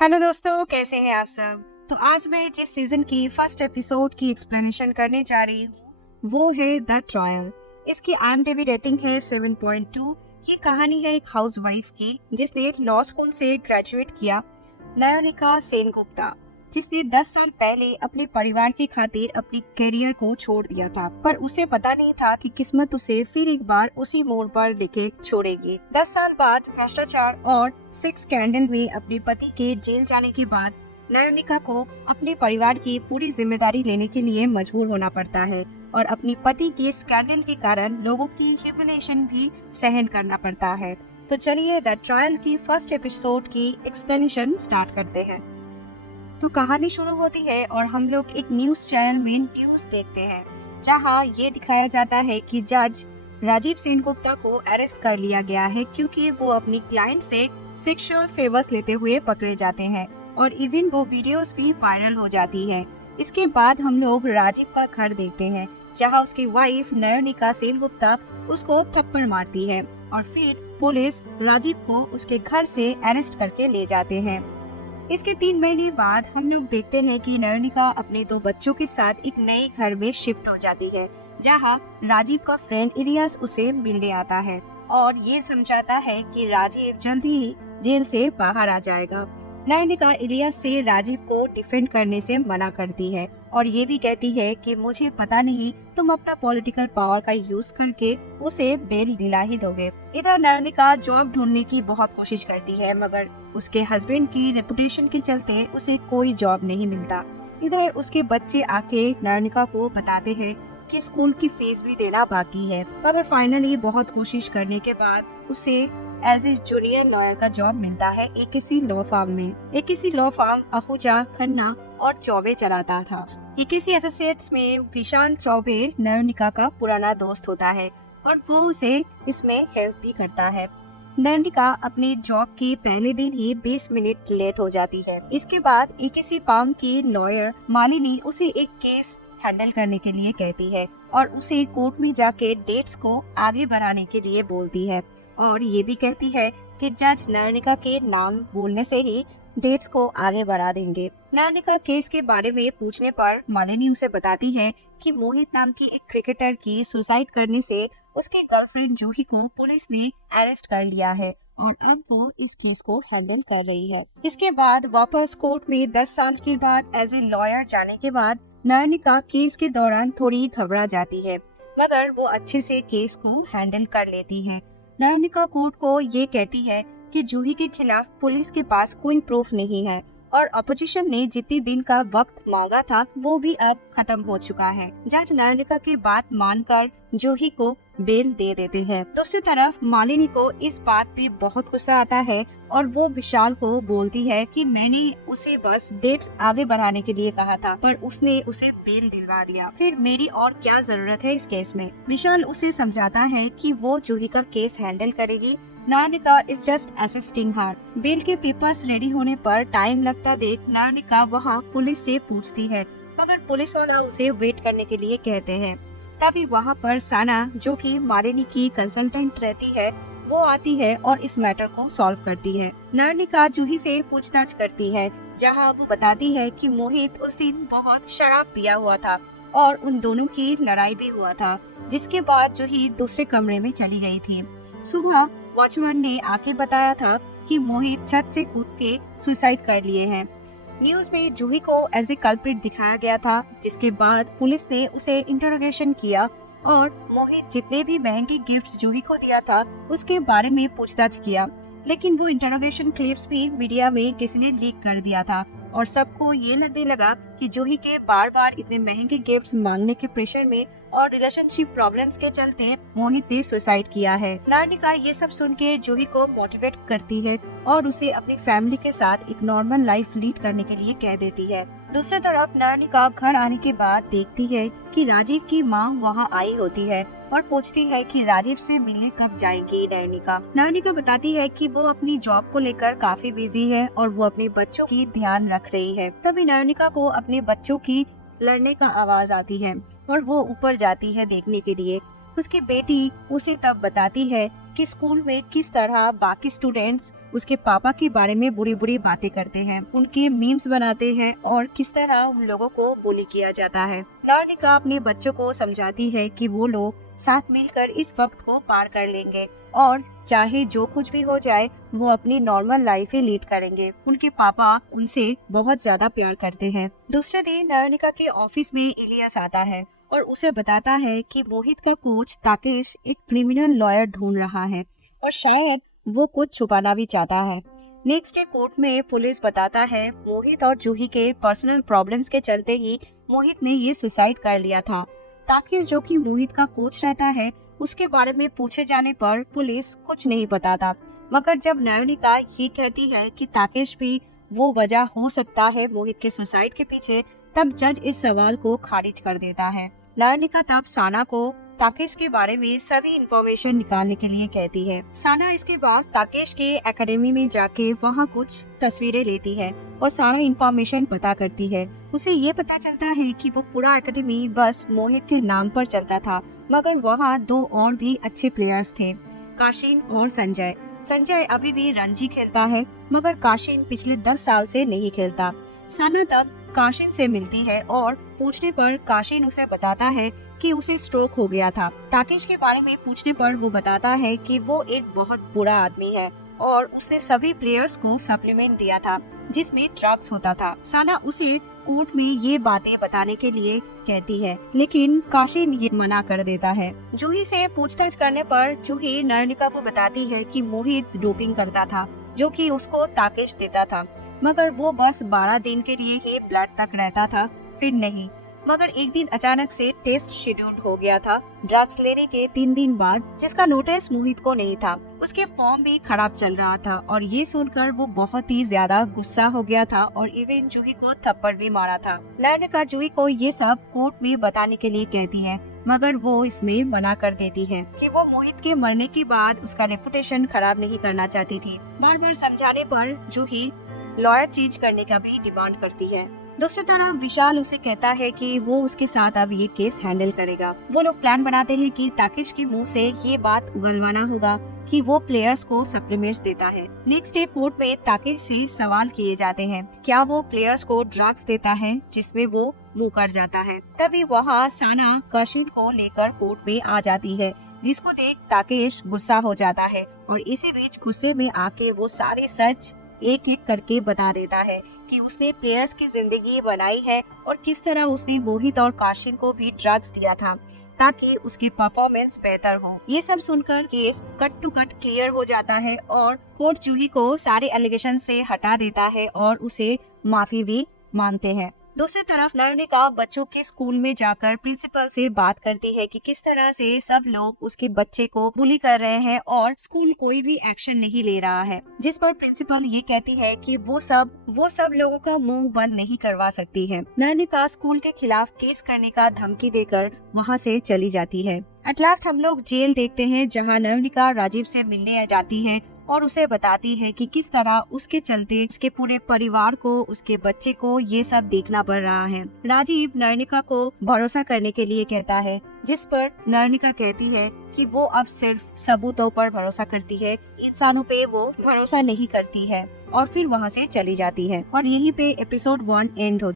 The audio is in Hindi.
हेलो दोस्तों, कैसे हैं आप सब। तो आज मैं जिस सीजन की फर्स्ट एपिसोड की एक्सप्लेनेशन करने जा रही हूँ वो है द ट्रायल। इसकी IMDb रेटिंग है 7.2। ये कहानी है एक हाउसवाइफ की जिसने लॉ स्कूल से ग्रेजुएट किया, नयोनिका सेनगुप्ता, जिसने 10 साल पहले अपने परिवार की खातिर अपनी करियर को छोड़ दिया था। पर उसे पता नहीं था कि किस्मत उसे फिर एक बार उसी मोड़ पर लेके छोड़ेगी। 10 साल बाद भ्रष्टाचार और सेक्स स्कैंडल में अपने पति के जेल जाने के बाद नयोनिका को अपने परिवार की पूरी जिम्मेदारी लेने के लिए मजबूर होना पड़ता है और अपने पति के स्कैंडल के कारण लोगों की ह्यूमिलिएशन भी सहन करना पड़ता है। तो चलिए द ट्रायल की फर्स्ट एपिसोड की एक्सप्लेनेशन स्टार्ट करते हैं। तो कहानी शुरू होती है और हम लोग एक न्यूज चैनल में न्यूज देखते हैं जहां ये दिखाया जाता है कि जज राजीव सेनगुप्ता को अरेस्ट कर लिया गया है क्योंकि वो अपनी क्लाइंट से सेक्सुअल फेवर्स लेते हुए पकड़े जाते हैं और इवन वो वीडियोस भी वायरल हो जाती है। इसके बाद हम लोग राजीव का घर देखते हैं जहां उसकी वाइफ नयोनिका सेनगुप्ता उसको थप्पड़ मारती है और फिर पुलिस राजीव को उसके घर से अरेस्ट करके ले जाते हैं। इसके 3 महीने बाद हम लोग देखते हैं कि नयोनिका अपने 2 बच्चों के साथ एक नए घर में शिफ्ट हो जाती है जहां राजीव का फ्रेंड इलियास उसे मिलने आता है और ये समझाता है कि राजीव जल्द ही जेल से बाहर आ जाएगा। नयोनिका इलियास से राजीव को डिफेंड करने से मना करती है और ये भी कहती है कि मुझे पता नहीं तुम अपना पॉलिटिकल पावर का यूज करके उसे बेल दिला ही दोगे। इधर नयोनिका जॉब ढूंढने की बहुत कोशिश करती है मगर उसके हस्बैंड की रेपुटेशन के चलते उसे कोई जॉब नहीं मिलता। इधर उसके बच्चे आके नयोनिका को बताते हैं कि स्कूल की फीस भी देना बाकी है मगर फाइनली बहुत कोशिश करने के बाद उसे एज ए जूनियर लॉयर का जॉब मिलता है एकेसी लॉ फार्म में। AKC law firm Ahuja, Khanna और चौबे चलाता था। एकेसी एसोसिएट्स में विशाल चौबे नयोनिका का पुराना दोस्त होता है और वो उसे इसमें हेल्प भी करता है। नयोनिका अपने जॉब के पहले दिन ही 20 मिनट लेट हो जाती है। इसके बाद एकेसी फार्म की लॉयर मालिनी उसे एक केस हैंडल करने के लिए कहती है और उसे कोर्ट में जाके डेट्स को आगे बढ़ाने के लिए बोलती है और ये भी कहती है कि जज नयोनिका के नाम बोलने से ही डेट्स को आगे बढ़ा देंगे। नयोनिका केस के बारे में पूछने पर मालिनी उसे बताती है कि मोहित नाम की एक क्रिकेटर की सुसाइड करने से उसकी गर्लफ्रेंड जूही को पुलिस ने अरेस्ट कर लिया है और अब वो इस केस को हैंडल कर रही है। इसके बाद वापस कोर्ट में 10 साल के बाद एज ए लॉयर जाने के बाद नयोनिका केस के दौरान थोड़ी घबरा जाती है मगर वो अच्छे से केस को हैंडल कर लेती है। नयोनिका कोर्ट को ये कहती है कि जूही के खिलाफ पुलिस के पास कोई प्रूफ नहीं है और अपोजिशन ने जितने दिन का वक्त मांगा था वो भी अब खत्म हो चुका है। जज नयोनिका की बात मानकर जूही को बेल दे देते हैं। दूसरी तरफ मालिनी को इस बात पे बहुत गुस्सा आता है और वो विशाल को बोलती है कि मैंने उसे बस डेट्स आगे बढ़ाने के लिए कहा था पर उसने उसे बेल दिलवा दिया, फिर मेरी और क्या जरूरत है इस केस में। विशाल उसे समझाता है कि वो जूही का केस हैंडल करेगी, Nayonika is just assisting her. Bail के पेपर्स रेडी होने पर टाइम लगता देख नयोनिका वहाँ पुलिस से पूछती है मगर पुलिस वाला उसे वेट करने के लिए कहते हैं। तभी वहाँ पर साना जो कि मालिनी की कंसल्टेंट रहती है वो आती है और इस मैटर को सॉल्व करती है। नयोनिका जूही से पूछताछ करती है जहाँ वो बताती है कि मोहित उस दिन बहुत शराब पिया हुआ था और उन दोनों की लड़ाई भी हुआ था जिसके बाद जूही दूसरे कमरे में चली गई थी। सुबह वॉचमैन ने आके बताया था कि मोहित छत से कूद के सुसाइड कर लिए हैं। न्यूज में जूही को एज ए कल्प्रिट दिखाया गया था जिसके बाद पुलिस ने उसे इंटरोगेशन किया और मोहित जितने भी महंगे गिफ्ट्स जूही को दिया था उसके बारे में पूछताछ किया, लेकिन वो इंटरोगेशन क्लिप्स भी मीडिया में किसी ने लीक कर दिया था और सबको ये लगने लगा कि जूही के बार बार इतने महंगे गिफ्ट्स मांगने के प्रेशर में और रिलेशनशिप प्रॉब्लम्स के चलते मोहित ने सुसाइड किया है। नयोनिका ये सब सुन के जूही को मोटिवेट करती है और उसे अपनी फैमिली के साथ एक नॉर्मल लाइफ लीड करने के लिए कह देती है। दूसरी तरफ नयोनिका घर आने के बाद देखती है कि राजीव की माँ वहाँ आई होती है और पूछती है कि राजीव से मिलने कब जाएगी। नयोनिका बताती है कि वो अपनी जॉब को लेकर काफी बिजी है और वो अपने बच्चों की ध्यान रख रही है। तभी नयोनिका को अपने बच्चों की लड़ने का आवाज आती है और वो ऊपर जाती है देखने के लिए। उसकी बेटी उसे तब बताती है उसके स्कूल में किस तरह बाकी स्टूडेंट्स उसके पापा के बारे में बुरी बुरी बातें करते हैं, उनके मीम्स बनाते हैं और किस तरह उन लोगों को बुली किया जाता है। नार्निका अपने बच्चों को समझाती है कि वो लोग साथ मिलकर इस वक्त को पार कर लेंगे और चाहे जो कुछ भी हो जाए वो अपनी नॉर्मल लाइफ ही लीड करेंगे। उनके पापा उनसे बहुत ज्यादा प्यार करते हैं। दूसरे दिन नार्निका के ऑफिस में इलियास आता है और उसे बताता है कि मोहित का कोच ताकेश एक क्रिमिनल लॉयर ढूंढ रहा है और शायद वो कुछ छुपाना भी चाहता है। नेक्स्ट डे कोर्ट में पुलिस बताता है मोहित और जूही के पर्सनल प्रॉब्लम्स के चलते ही मोहित ने ये सुसाइड कर लिया था। ताकेश जो कि मोहित का कोच रहता है, उसके बारे में पूछे जाने पर पुलिस कुछ नहीं बताता, मगर जब नार्निका ये कहती है कि ताकेश भी वो वजह हो सकता है मोहित के सुसाइड के पीछे, तब जज इस सवाल को खारिज कर देता है। नार्निका तब साना को ताकेश के बारे में सभी इंफॉर्मेशन निकालने के लिए कहती है। साना इसके बाद ताकेश के एकेडमी में जाके वहाँ कुछ तस्वीरें लेती है और सारा इंफॉर्मेशन पता करती है। उसे ये पता चलता है कि वो पूरा एकेडमी बस मोहित के नाम पर चलता था, मगर वहाँ दो और भी अच्छे प्लेयर्स थे, काशिन और संजय। संजय अभी भी रणजी खेलता है, मगर काशिन पिछले 10 साल से नहीं खेलता। साना तब काशिन से मिलती है और पूछने पर काशिन उसे बताता है कि उसे स्ट्रोक हो गया था। ताकेश के बारे में पूछने पर वो बताता है कि वो एक बहुत बुरा आदमी है और उसने सभी प्लेयर्स को सप्लीमेंट दिया था जिसमें ड्रग्स होता था। साना उसे कोर्ट में ये बातें बताने के लिए कहती है, लेकिन काशिन ये मना कर देता है। जूही से पूछताछ करने पर जूही नार्निका को बताती है कि मोहित डोपिंग करता था जो कि उसको ताकेश देता था, मगर वो बस 12 दिन के लिए ही ब्लड तक रहता था, फिर नहीं। मगर एक दिन अचानक से टेस्ट शेड्यूल्ड हो गया था ड्रग्स लेने के 3 दिन बाद, जिसका नोटिस मोहित को नहीं था। उसके फॉर्म भी खराब चल रहा था और ये सुनकर वो बहुत ही ज्यादा गुस्सा हो गया था और इवन जूही को थप्पड़ भी मारा था। नार्निका जूही को ये सब कोर्ट में बताने के लिए कहती है, मगर वो इसमें मना कर देती है कि वो मोहित के मरने के बाद उसका रेपुटेशन खराब नहीं करना चाहती थी। बार बार समझाने पर जूही लॉयर चेंज करने का भी डिमांड करती है। दूसरी तरफ विशाल उसे कहता है कि वो उसके साथ अब ये केस हैंडल करेगा। वो लोग प्लान बनाते हैं कि ताकेश के मुंह से ये बात उगलवाना होगा कि वो प्लेयर्स को सप्लीमेंट्स देता है। नेक्स्ट डे कोर्ट में ताकेश से सवाल किए जाते हैं, क्या वो प्लेयर्स को ड्रग्स देता है जिसमें वो मुंह कर जाता है। तभी वहाँ साना काशिन को लेकर कोर्ट में आ जाती है, जिसको देख ताकेश गुस्सा हो जाता है और इसी बीच गुस्से में आके वो सारे सच एक एक करके बता देता है कि उसने प्लेयर्स की जिंदगी बनाई है और किस तरह उसने मोहित और काशिन को भी ड्रग्स दिया था ताकि उसकी परफॉर्मेंस बेहतर हो। ये सब सुनकर case cut to cut clear हो जाता है और कोर्ट जूही को सारे एलिगेशन से हटा देता है और उसे माफी भी मांगते हैं। दूसरी तरफ नार्निका बच्चों के स्कूल में जाकर प्रिंसिपल से बात करती है कि किस तरह से सब लोग उसके बच्चे को बुली कर रहे हैं और स्कूल कोई भी एक्शन नहीं ले रहा है, जिस पर प्रिंसिपल ये कहती है कि वो सब लोगों का मुंह बंद नहीं करवा सकती है। नार्निका स्कूल के खिलाफ केस करने का धमकी देकर वहाँ से चली जाती है। एट लास्ट हम लोग जेल देखते हैं, जहाँ नार्निका राजीव से मिलने जाती है और उसे बताती है कि किस तरह उसके चलते उसके पूरे परिवार को, उसके बच्चे को ये सब देखना पड़ रहा है। राजीव नार्निका को भरोसा करने के लिए कहता है, जिस पर नार्निका कहती है कि वो अब सिर्फ सबूतों पर भरोसा करती है, इंसानों पे वो भरोसा नहीं करती है और फिर वहाँ से चली जाती है। और यहीं पे एपिसोड 1 एंड होता है।